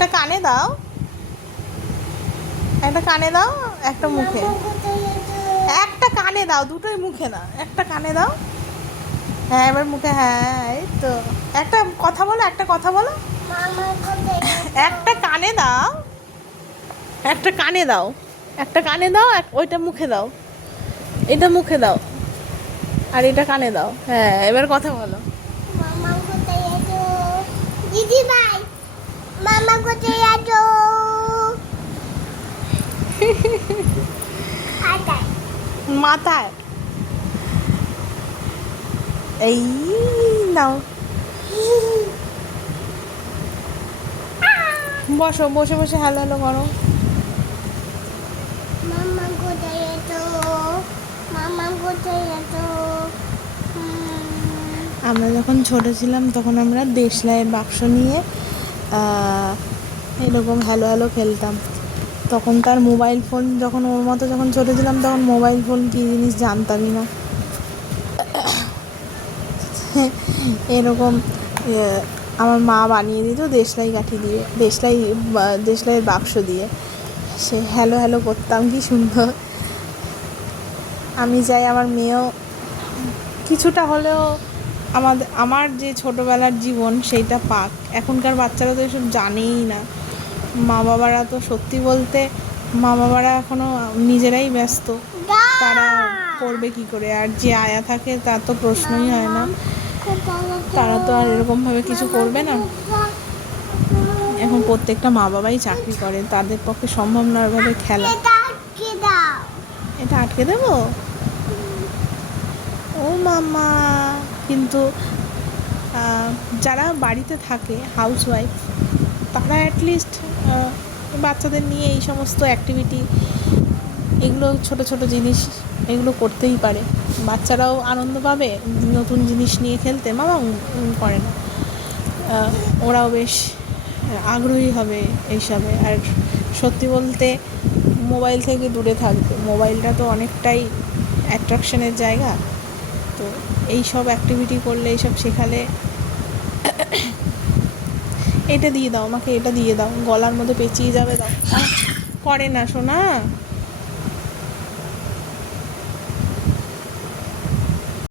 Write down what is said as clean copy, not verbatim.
একটা কানে দাও, একটা কানে দাও, একটা মুখে। একটা কানে দাও, দুটোই মুখে না, একটা কানে দাও। হ্যাঁ এবার মুখে, হ্যাঁ এই তো। একটা কথা বলো, একটা কথা বলো। একটা কানে দাও, একটা কানে দাও, একটা কানে দাও, ওইটা মুখে দাও, এটা মুখে দাও, আর এটা কানে দাও। হ্যাঁ এবার কথা বলো। মামা কোথায় আছো? দিদি ভাই, মামা কোথায় আছো? আটাই মাথায় এই নাও, বসো, বসে বসে হ্যালো হ্যালো করো। মামা কোথায় আছো? মামা কোথায় আছো? আমরা যখন ছোট ছিলাম তখন আমরা দেশলাইয়ের বাক্স নিয়ে এরকম হ্যালো হ্যালো খেলতাম। তখন তার মোবাইল ফোন, যখন ওর মতো যখন ছোটো ছিলাম তখন মোবাইল ফোন কী জিনিস জানতামই না। এরকম আমার মা বানিয়ে দিত দেশলাই কাঠি দিয়ে, দেশলাইয়ের বাক্স দিয়ে। সে হ্যালো হ্যালো করতাম, কি সুন্দর। আমি চাই আমার মেয়েও কিছুটা হলেও আমার যে ছোটোবেলার জীবন সেইটা পাক। এখনকার বাচ্চারা তো এসব জানেই না। মা বাবারা তো সত্যি বলতে, মা বাবারা এখনও নিজেরাই ব্যস্ত, তারা করবে কি করে। আর যে আয়া থাকে তার তো প্রশ্নই হয় না, তারা তো আর এরকমভাবে কিছু করবে না। এখন প্রত্যেকটা মা বাবাই চাকরি করে, তাদের পক্ষে সম্ভব না ওইভাবে খেলা। এটা আটকে দেবো, ও মামা। কিন্তু যারা বাড়িতে থাকে হাউসওয়াইফ, তারা অ্যাটলিস্ট বাচ্চাদের নিয়ে এই সমস্ত অ্যাক্টিভিটি, এগুলো ছোট ছোট জিনিস এগুলো করতেই পারে। বাচ্চারাও আনন্দ পাবে নতুন জিনিস নিয়ে খেলতে, মামা করে না। ওরাও বেশ আগ্রহী হবে এইসবে। আর সত্যি বলতে মোবাইল থেকে দূরে থাকবে, মোবাইলটা তো অনেকটাই অ্যাট্রাকশনের জায়গা। তো এই সব অ্যাক্টিভিটি করলে, এইসব শেখালে। এটা দিয়ে দাও আমাকে, এটা দিয়ে দাও, গলার মধ্যে পেঁচিয়ে যাবে, দাও। করে না শোনা।